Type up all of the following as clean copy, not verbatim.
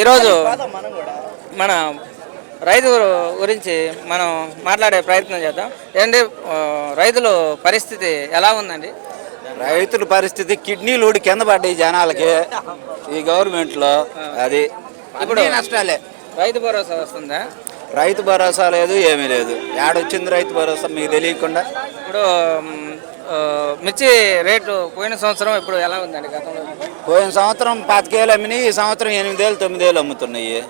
ఈరోజు మన రైతు గురించి మనం మాట్లాడే ప్రయత్నం చేద్దాం. ఏంటి రైతుల పరిస్థితి ఎలా ఉందండి? రైతుల పరిస్థితి కిడ్నీలు ఊడి కింద పడ్డాయి జనాలకి ఈ గవర్నమెంట్లో. అది ఇప్పుడు నష్టాలే. రైతు భరోసా వస్తుందా? రైతు భరోసా లేదు, ఏమీ లేదు. ఏడొచ్చింది రైతు భరోసా మీకు తెలియకుండా? ఇప్పుడు మిర్చి రేటు పోయిన సంవత్సరం ఇప్పుడు ఎలా ఉందండి? గతంలో పోయిన సంవత్సరం 25,000 అమ్మినాయి, ఈ సంవత్సరం 8,000 9,000 అమ్ముతున్నాయి.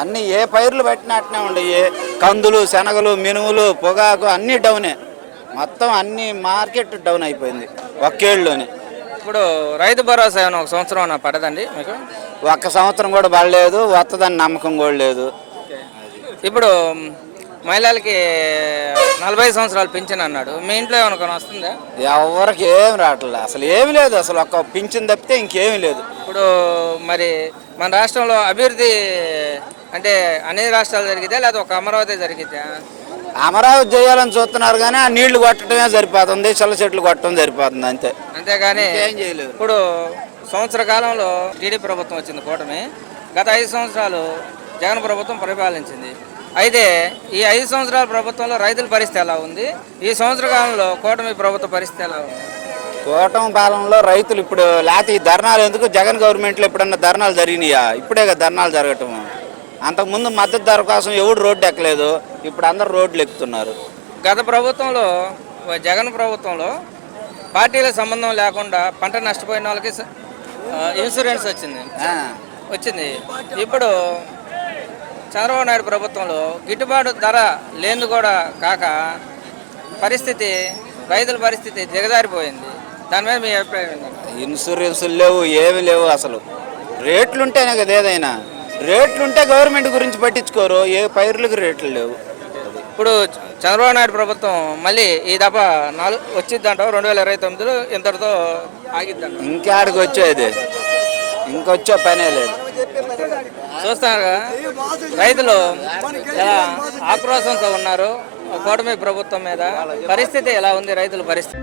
అన్నీ ఏ పైర్లు పెట్టినట్టునే ఉండయి. కందులు, శనగలు, మినుములు, పొగాకు అన్నీ డౌనే. మొత్తం అన్ని మార్కెట్ డౌన్ అయిపోయింది ఒక్కేళ్ళలోనే. ఇప్పుడు రైతు భరోసా ఏమైనా ఒక సంవత్సరం పడదండి మీకు? ఒక్క సంవత్సరం కూడా పడలేదు, వస్తుందని నమ్మకం కూడా లేదు. ఇప్పుడు మహిళలకి 40 సంవత్సరాలు పింఛన్ అన్నాడు. మీ ఇంట్లో ఏమనుకొని వస్తుందా? ఎవరికి ఏం రావట్లేదు, అసలు ఏమి లేదు. అసలు ఒక్క పింఛన్ తప్పితే ఇంకేమీ లేదు. ఇప్పుడు మరి మన రాష్ట్రంలో అభివృద్ధి అంటే అన్ని రాష్ట్రాలు జరిగితే లేదా ఒక అమరావతి జరిగితే? అమరావతి చేయాలని చూస్తున్నారు కానీ ఆ నీళ్లు కొట్టడమే సరిపోతుంది, చల్ల చెట్లు కొట్టడం సరిపోతుంది అంతే. అంతేగాని ఏం చేయలేదు. ఇప్పుడు సంవత్సర కాలంలో టీడీపీ ప్రభుత్వం వచ్చింది, కూటమి. గత 5 సంవత్సరాలు జగన్ ప్రభుత్వం పరిపాలించింది. అయితే ఈ 5 సంవత్సరాల ప్రభుత్వంలో రైతుల పరిస్థితి ఎలా ఉంది? ఈ సంవత్సర కాలంలో కూటమి ప్రభుత్వ పరిస్థితి ఎలా ఉంది? కూటమి పాలనలో రైతులు ఇప్పుడు లేకపోతే ఈ ధర్నాలు ఎందుకు? జగన్ గవర్నమెంట్లో ఎప్పుడన్నా ధర్నాలు జరిగినాయా? ఇప్పుడే కదా ధర్నాలు జరగటం. అంతకుముందు మద్దతు ధర కోసం ఎవడు రోడ్డు ఎక్కలేదు, ఇప్పుడు అందరు రోడ్లు ఎక్కుతున్నారు. గత ప్రభుత్వంలో జగన్ ప్రభుత్వంలో పార్టీలకు సంబంధం లేకుండా పంట నష్టపోయిన వాళ్ళకి ఇన్సూరెన్స్ వచ్చింది. ఇప్పుడు చంద్రబాబు నాయుడు ప్రభుత్వంలో గిట్టుబాటు ధర లేనిది కూడా కాక పరిస్థితి, రైతుల పరిస్థితి దిగజారిపోయింది. దాని మీద మీ అభిప్రాయం ఏంటంటే? ఇన్సూరెన్సులు లేవు, ఏమి లేవు. అసలు రేట్లుంటేనే కదా ఏదైనా. రేట్లుంటే గవర్నమెంట్ గురించి పట్టించుకోరు, ఏ పైర్లకు రేట్లు లేవు. ఇప్పుడు చంద్రబాబు నాయుడు ప్రభుత్వం మళ్ళీ ఈ దఫ వచ్చిద్దంటావు 2029లో ఇంతటితో ఆగిద్దంట. ఇంకాడికి వచ్చేది, ఇంకొచ్చే పనే లేదు. చూస్తున్నారు రైతులు ఎలా ఆక్రోశంతో ఉన్నారు కూటమి ప్రభుత్వం మీద. పరిస్థితి ఎలా ఉంది రైతుల పరిస్థితి?